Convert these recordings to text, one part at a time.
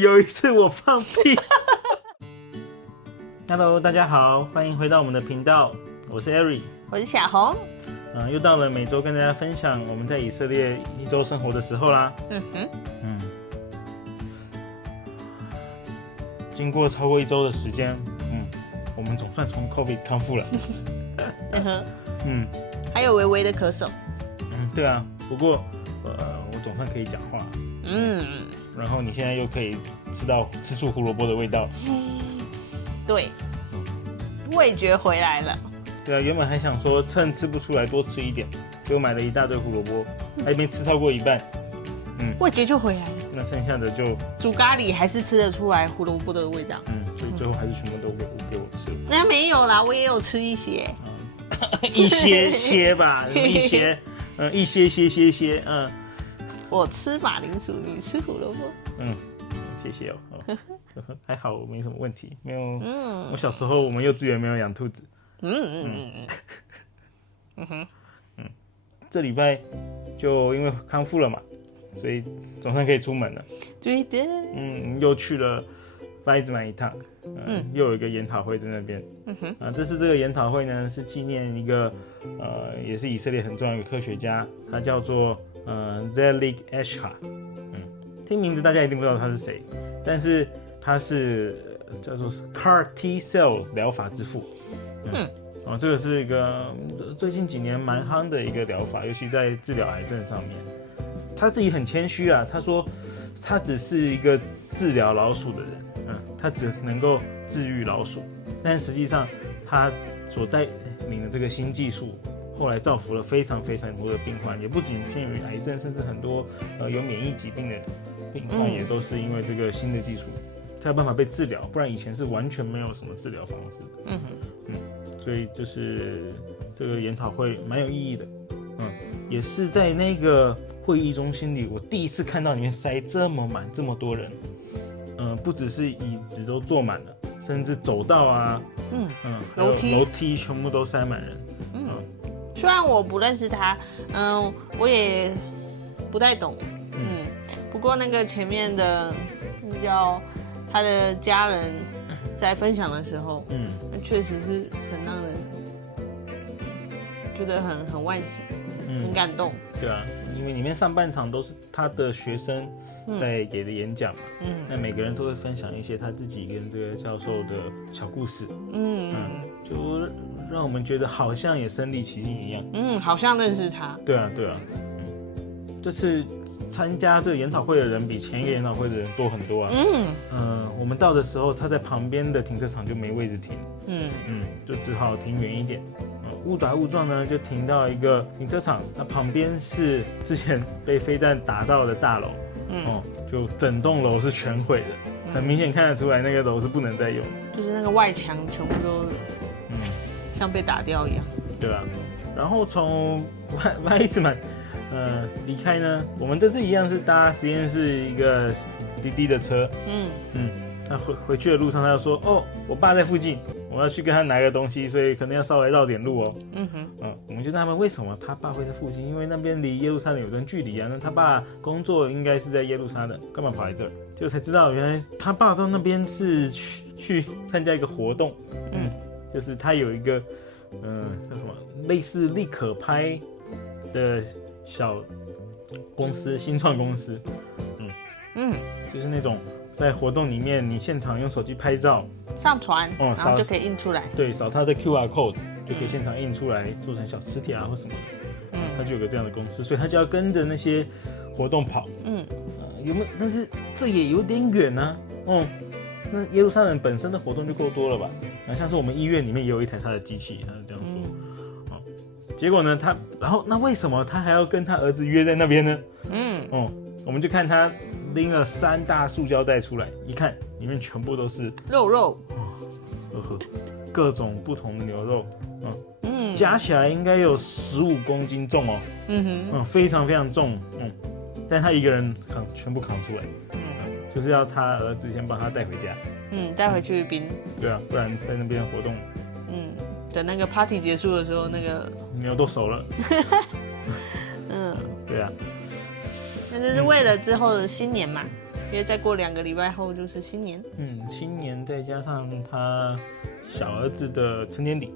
有一次我放屁。Hello， 大家好，欢迎回到我们的频道，我是 Ari， 我是小红。又到了每周跟大家分享我们在以色列一周生活的时候啦。经过超过1周的时间，我们总算从 COVID 康复了。还有微微的咳嗽。对啊，不过我总算可以讲话。然后你现在又可以吃出胡萝卜的味道。对，味觉回来了。对啊，原本还想说趁吃不出来多吃一点，就买了一大堆胡萝卜，还没吃超过一半，味觉就回来了。那剩下的就煮咖喱还是吃得出来胡萝卜的味道。所以最后还是全部都给我吃了。那没有啦，我也有吃一些。一些吧，一些，一些，我吃马铃薯，你吃胡萝卜。谢谢哦。还好我没什么问题，没有。我小时候我们幼稚园没有养兔子。这礼拜就因为康复了嘛，所以总算可以出门了。对的。又去了巴伊兹曼一趟。又有一个研讨会在那边。这次这个研讨会呢是纪念一个也是以色列很重要的一个科学家，他叫做Zelik Eshar。听名字大家一定不知道他是谁，但是他是叫做 CAR T cell 疗法之父。这个是一个最近几年蛮夯的一个疗法，尤其在治疗癌症上面。他自己很谦虚啊，他说他只是一个治疗老鼠的人，他只能够治愈老鼠，但实际上他所带领的这个新技术，后来造福了非常非常多的病患，也不仅限于癌症，甚至很多有免疫疾病的病患也都是因为这个新的技术才有办法被治疗，不然以前是完全没有什么治疗方式的。所以就是这个研讨会蛮有意义的。也是在那个会议中心里，我第一次看到里面塞这么满这么多人。不只是椅子都坐满了，甚至走道啊，楼梯全部都塞满人。虽然我不认识他，我也不太懂。不过那个前面的叫他的家人在分享的时候，那确实是很让人觉得很惋惜，很感动。对啊，因为里面上半场都是他的学生在给的演讲嘛，那每个人都会分享一些他自己跟这个教授的小故事，就让我们觉得好像也身临其境一样，好像认识他。对啊，这次参加这个研讨会的人比前一个研讨会的人多很多啊。我们到的时候，他在旁边的停车场就没位置停，就只好停远一点。误打误撞呢，就停到一个停车场，那旁边是之前被飞弹打到的大楼，就整栋楼是全毁的，很明显看得出来那个楼是不能再用，就是那个外墙全部都像被打掉一样。对啊，然后从巴伊兹曼离开呢，我们这次一样是搭实验室一个滴滴的车，他回去的路上他就说，我爸在附近，我要去跟他拿个东西，所以可能要稍微绕点路哦。我们就纳闷为什么他爸会在附近，因为那边离耶路撒冷有段距离啊，那他爸工作应该是在耶路撒冷，干嘛跑来这儿？结果才知道原来他爸到那边是去参加一个活动，就是他有一个叫什么类似立可拍的小公司，新创公司，就是那种在活动里面，你现场用手机拍照上传，然后就可以印出来。对，扫它的 QR code 就可以现场印出来，做成小磁铁啊或什么的。他就有个这样的公司，所以他就要跟着那些活动跑。有没有？但是这也有点远啊。那耶路撒冷本身的活动就够多了吧？像是我们医院里面也有一台他的机器，他是这样说。结果呢，然后那为什么他还要跟他儿子约在那边呢？我们就看他拎了3大塑胶袋出来，一看里面全部都是肉，各种不同的牛肉，加起来应该有15公斤重哦，非常非常重，但他一个人全部扛出来，就是要他儿子先帮他带回家，带回去冰，对啊，不然在那边活动，等那个 party 结束的时候，那个牛都熟了，对啊，那就是为了之后的新年嘛。因为再过2个礼拜后就是新年。新年再加上他小儿子的成年礼，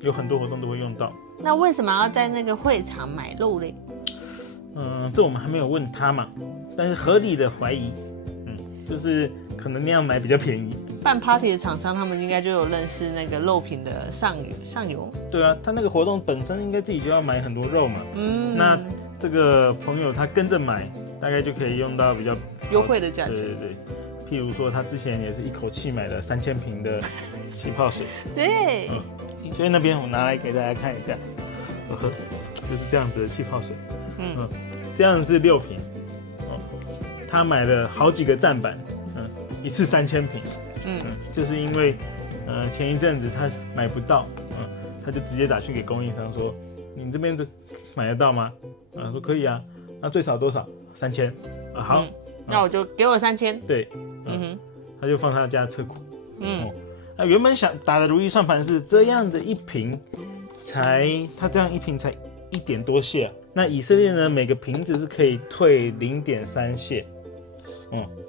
有很多活动都会用到。那为什么要在那个会场买肉嘞？这我们还没有问他嘛，但是合理的怀疑，就是可能那样买比较便宜。办 party 的厂商他们应该就有认识那个肉品的上游。对啊，他那个活动本身应该自己就要买很多肉嘛。那这个朋友他跟着买，大概就可以用到比较优惠的价钱。对，譬如说他之前也是一口气买了3000瓶的气泡水。对，所以那边我拿来给大家看一下，就是这样子的气泡水。这样子是6瓶。他买了好几个站板，一次3000瓶。就是因为前一阵子他买不到，他就直接打去给供应商说，你这边买得到吗？说可以啊，那最少多少？3000。好，那我就给我3000。对，他就放他家车库。原本想打的如意算盘是这样的一瓶，他这样一瓶才1点多蟹。那以色列呢，每个瓶子是可以退0.3蟹。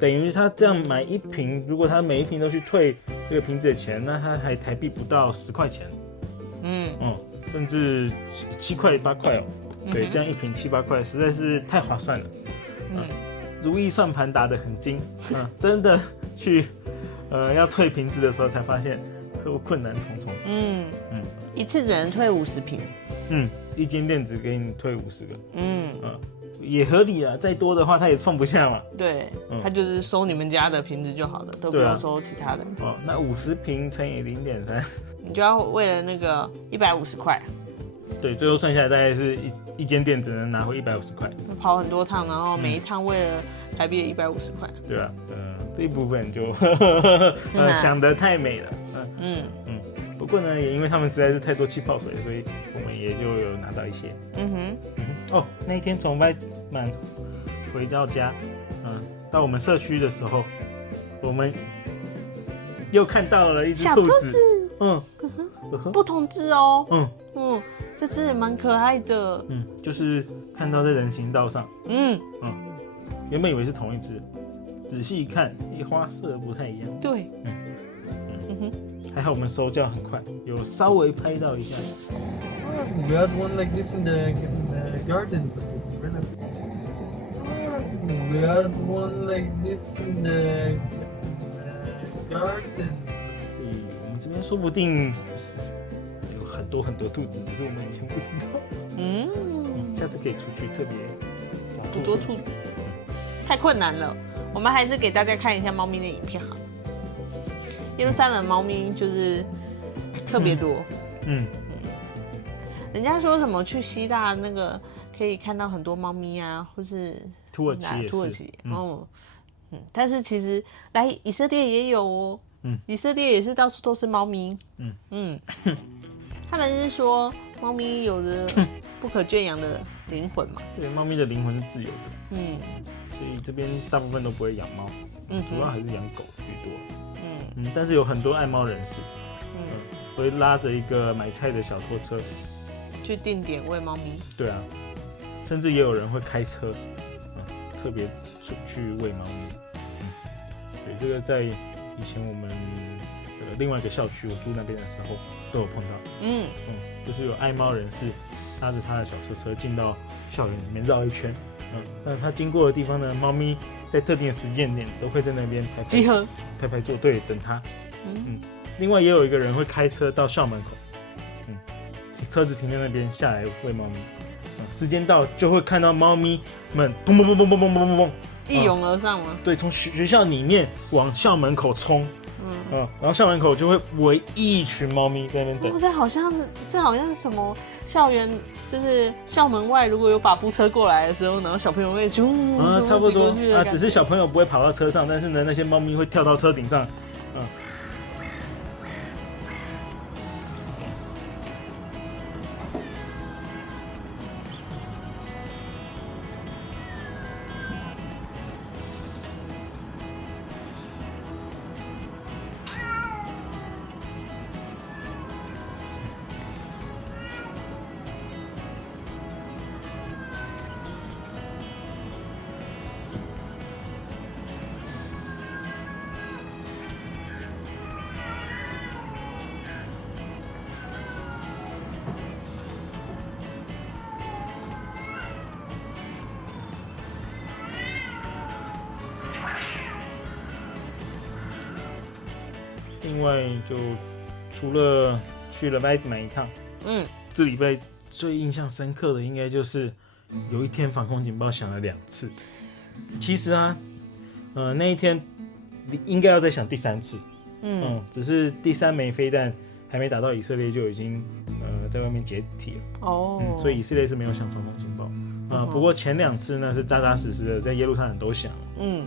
等于他这样买一瓶，如果他每一瓶都去退这个瓶子的钱，那他还台币不到10块钱。甚至7块8块哦。对，这样一瓶7、8块，实在是太划算了。如意算盘打得很精，真的去要退瓶子的时候才发现困难重重。一次只能退50瓶。一间店只给你退50个。也合理啊，再多的话他也放不下嘛。对，他就是收你们家的瓶子就好了，都不用收其他的。那50瓶乘以0.3，你就要为了那个150块。对，最后算下来大概是一间店只能拿回150块，跑很多趟，然后每一趟为了台币的150块。对啊，这一部分就想得太美了。不过呢，也因为他们实在是太多气泡水，所以我们也就有拿到一些。那一天从外满回到家，到我们社区的时候，我们又看到了一只兔子。不同只哦。这只也蛮可爱的。就是看到在人行道上。原本以为是同一只，仔细一看，花色不太一样。对。还好我们收教很快，有稍微拍到一下。We had one like this in the garden, but it's renovated. We had one like this in the garden. 我们这边说不定有很多很多兔子，只是我们以前不知道。下次可以出去特别捕捉兔子。太困难了，我们还是给大家看一下猫咪的影片好。耶路撒冷猫咪就是特别多。人家说什么去希腊那个可以看到很多猫咪啊，或是土耳其也是。但是其实来以色列也有哦。以色列也是到处都是猫咪。他们是说猫咪有着不可圈养的灵魂嘛？对，猫咪的灵魂是自由的。所以这边大部分都不会养猫，主要还是养狗居多。但是有很多爱猫人士，会拉着一个买菜的小拖车去定点喂猫咪。对啊，甚至也有人会开车，特别去喂猫咪。对，这个在以前我们的另外一个校区，我住那边的时候都有碰到。就是有爱猫人士拉着他的小车车进到校园里面绕一圈。那他经过的地方呢，猫咪在特定的时间点都会在那边集合排排坐队等他。另外也有一个人会开车到校门口，车子停在那边下来喂猫咪。时间到就会看到猫咪们砰砰砰砰砰砰砰砰一涌而上吗？对，从学校里面往校门口冲。然后校门口就会围一群猫咪在那边等。这好像是什么校园，就是校门外如果有把步车过来的时候，然后小朋友会差不多只是小朋友不会跑到车上，但是呢，那些猫咪会跳到车顶上。另外就除了去了麦子买一趟，这礼拜最印象深刻的应该就是有一天防空警报响了2次。其实啊，那一天应该要再响第3次，只是第3枚飞弹还没打到以色列就已经在外面解体了，所以以色列是没有响防空警报。不过前2次呢是扎扎实实的在耶路撒冷都响了。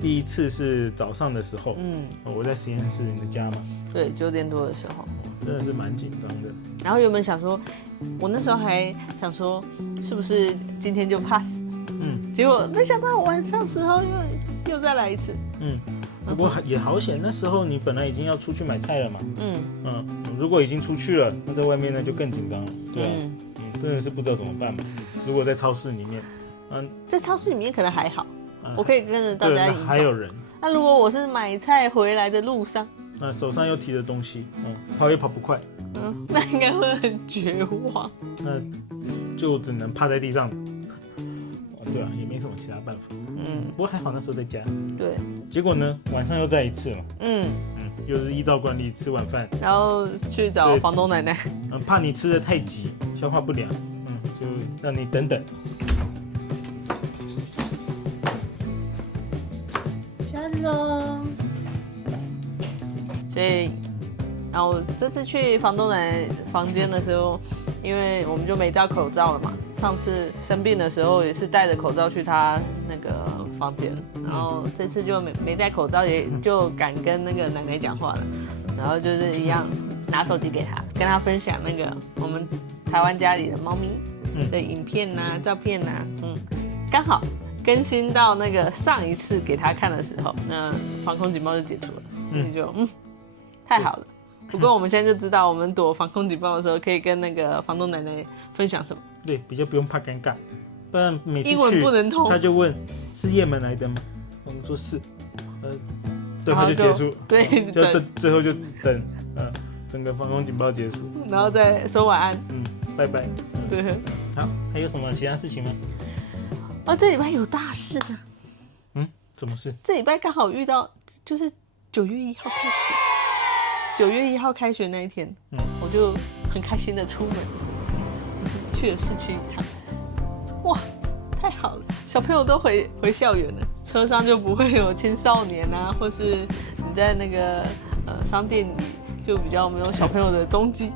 第一次是早上的时候，我在实验室，你的家嘛，对，9点多的时候，真的是蛮紧张的。然后原本想说，我那时候还想说，是不是今天就 pass？结果没想到晚上时候又再来一次。不过也好险，那时候你本来已经要出去买菜了嘛。如果已经出去了，那在外面呢就更紧张了。对啊，真的是不知道怎么办嘛。如果在超市里面，在超市里面可能还好，我可以跟着大家移动。还有人。那如果我是买菜回来的路上，手上又提着东西，跑也跑不快，那应该会很绝望。那就只能趴在地上。对啊，也没什么其他办法。不过还好那时候在家。对。结果呢，晚上又再一次嘛。又是依照惯例吃晚饭，然后去找房东奶奶。怕你吃的太急，消化不良，就让你等等。Shalom。所以，然后这次去房东奶奶房间的时候，因为我们就没戴口罩了嘛。上次生病的时候也是戴着口罩去他那个房间，然后这次就没戴口罩，也就敢跟那个奶奶讲话了。然后就是一样拿手机给他，跟他分享那个我们台湾家里的猫咪的影片啊、照片啊，刚好更新到那个上一次给他看的时候，那防空警报就解除了，所以就太好了。不过我们现在就知道，我们躲防空警报的时候可以跟那个房东奶奶分享什么。对，比较不用怕尴尬，不然每次去英文不能通，他就问是也门来的吗？我们说是，对话就结束，对，就最后就等整个防空警报结束，然后再说晚安，拜拜。对，好，还有什么其他事情吗？这礼拜有大事啊。什么事？这礼拜刚好遇到，就是9月1号开学，9月1号开学那一天，我就很开心的出门。去了市区一趟，哇，太好了！小朋友都回校园了，车上就不会有青少年啊，或是你在那个商店里就比较没有小朋友的踪迹。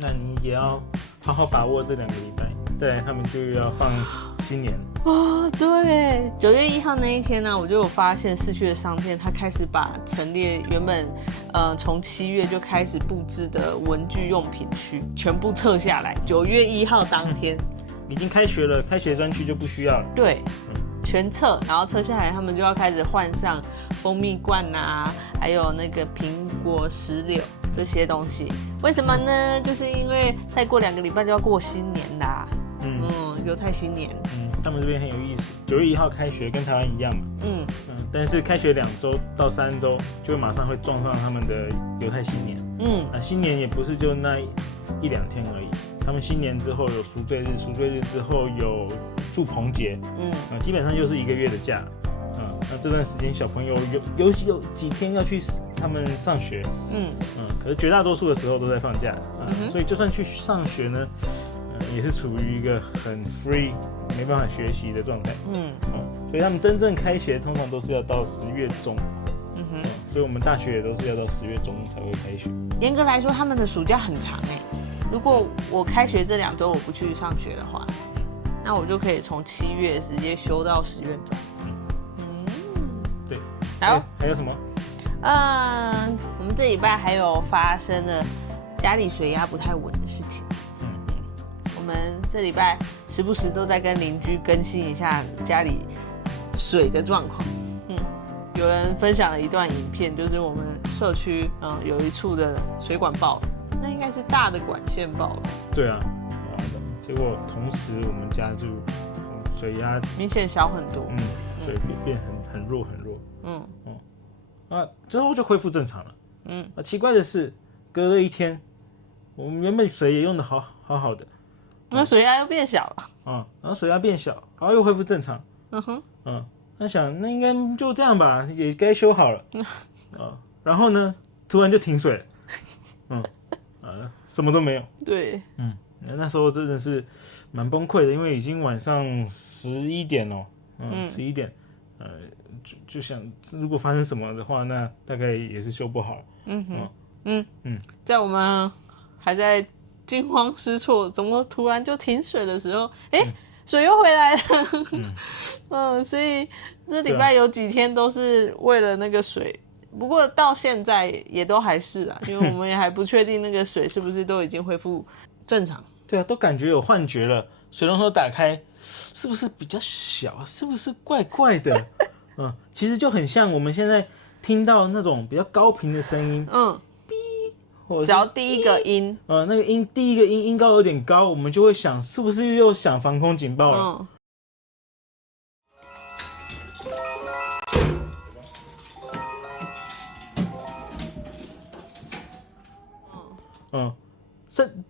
那你也要好好把握这2个礼拜，再来他们就要放新年了。对，9月1号那一天呢，我就有发现市区的商店，它开始把陈列原本从7月就开始布置的文具用品区全部撤下来。9月1号当天，已经开学了，开学专区就不需要了。对，全撤，然后撤下来，他们就要开始换上蜂蜜罐啊，还有那个苹果、石榴这些东西。为什么呢？就是因为再过2个礼拜就要过新年啦。犹太新年。他们这边很有意思，9月1号开学，跟台湾一样嘛。但是开学2周到3周，就会马上会撞上他们的犹太新年。新年也不是就那1-2天而已，他们新年之后有赎罪日，赎罪日之后有住棚节，基本上就是1个月的假。那这段时间小朋友有几天要去他们上学，可是绝大多数的时候都在放假，所以就算去上学呢，也是处于一个很 free 没办法学习的状态，所以他们真正开学通常都是要到10月中，所以我们大学也都是要到10月中才会开学。严格来说，他们的暑假很长哎。如果我开学这2周我不去上学的话，那我就可以从7月直接休到10月中。对。好，还有什么？我们这礼拜还有发生了家里水压不太稳的事情。我们这礼拜时不时都在跟邻居更新一下家里水的状况。有人分享了一段影片，就是我们社区有一处的水管爆了，那应该是大的管线爆了。对啊，结果同时我们家就水压明显小很多，水变很弱很弱。之后就恢复正常了。奇怪的是，隔了1天，我们原本水也用的好好的，那水压又变小了。然后水压变小，然后又恢复正常。那想那应该就这样吧，也该修好了。然后呢，突然就停水了，什么都没有。对，那时候真的是蛮崩溃的，因为已经晚上11点了，11点，就想如果发生什么的话，那大概也是修不好。在我们还在惊慌失措，怎么突然就停水的时候，水又回来了。所以这礼拜有几天都是为了那个水。不过到现在也都还是啊，因为我们也还不确定那个水是不是都已经恢复正常。对啊，都感觉有幻觉了。水龙头打开，是不是比较小？是不是怪怪的？其实就很像我们现在听到那种比较高频的声音，只要第一个音，那个第一个音高有点高，我们就会想是不是又响防空警报了？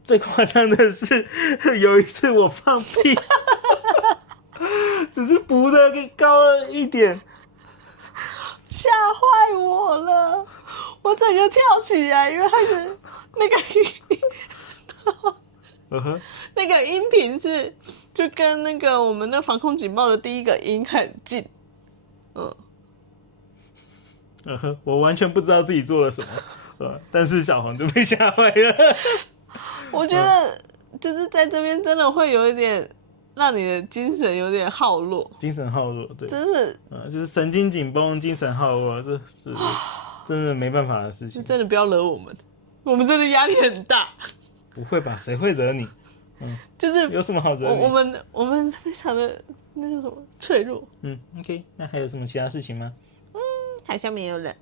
最夸张的是有一次我放屁，只是补的更高了一点，吓坏我了，我整个跳起来，因为它是那个音频是就跟那个我们的防空警报的第一个音很近，我完全不知道自己做了什么，但是小黄就被吓坏了。我觉得就是在这边真的会有一点让你的精神有点耗弱，精神耗弱，对，真是，就是神经紧绷、精神耗弱，这是真的没办法的事情。真的不要惹我们，我们真的压力很大。不会吧？谁会惹你？就是有什么好惹你？我们非常的那叫什么脆弱。OK， 那还有什么其他事情吗？好像没有了。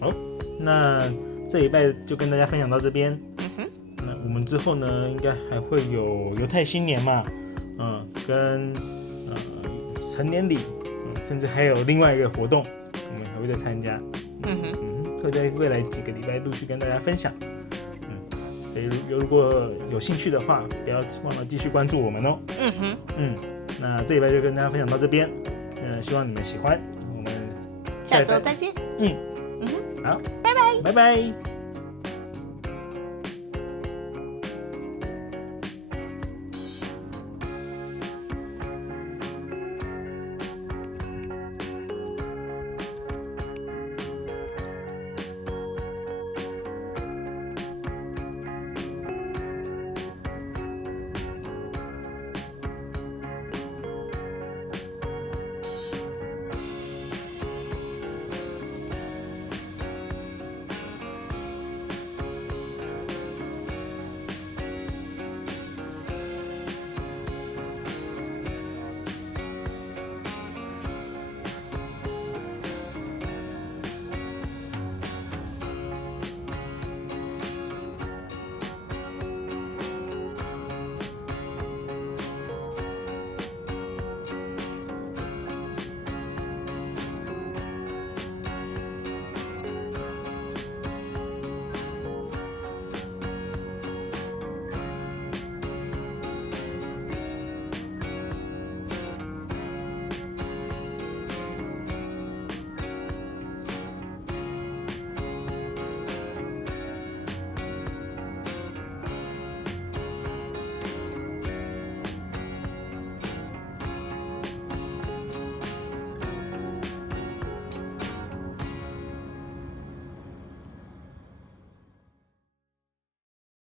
好，那这礼拜就跟大家分享到这边。那我们之后呢，应该还会有犹太新年嘛，跟成年礼，甚至还有另外一个活动，我们还会再参加。会在未来几个礼拜陆续跟大家分享。所以如果有兴趣的话，不要忘了继续关注我们哦。那这礼拜就跟大家分享到这边，希望你们喜欢。我们下周再见。好，拜拜。